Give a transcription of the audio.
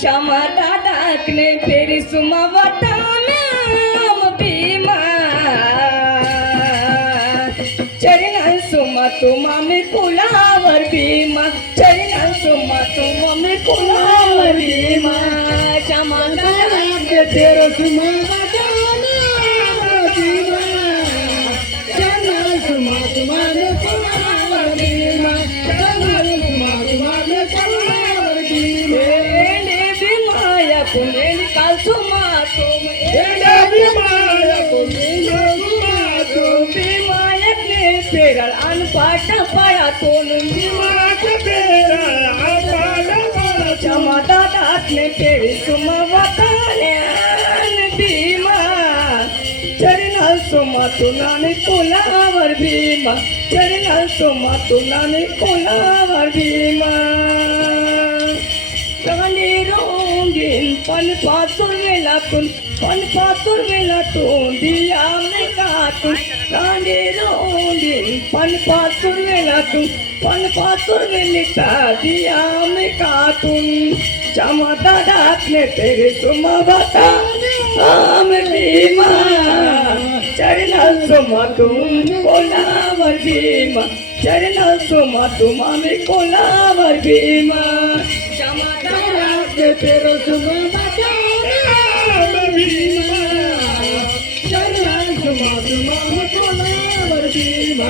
श्यामा दादाकने फेरी सुमावता ma'am Bhima चरण सुमा तुमा मी फुलावर भीमा चरण सुमा तुमा मी फुलावर भीमा श्यामा दादाकने फेरी सुमावता म्याम भीमा चरण सुमा तुमा मी फुलावर भीमा चरण सुमा तुमा मी फुलावर भीमा कुंडेली कालसो मातो भीमाया भीमायकने फेरळ आणि पाटा पायातून भीमाच्या फेरळ श्यामा दादाकने फेरी सुमावताने भीमा चरण सुमातून आणि कोलावर भीमा चरण सुमातून आणि कोलावर भीमा पण पातूर वेलातून दिया में कातून कांदे रोंदीन पण पातूर वेलिता दिया में कातून श्यामा दादाकने तेरे सुमावता आम भीमा चरण सुमातून कोलावर भीमा चरण सुमातून आम्ही कोलावर भीमा श्यामा दादाकने तेरे सुमावता आम भीमा चरण सुमातून आम्ही कोलावर भीमा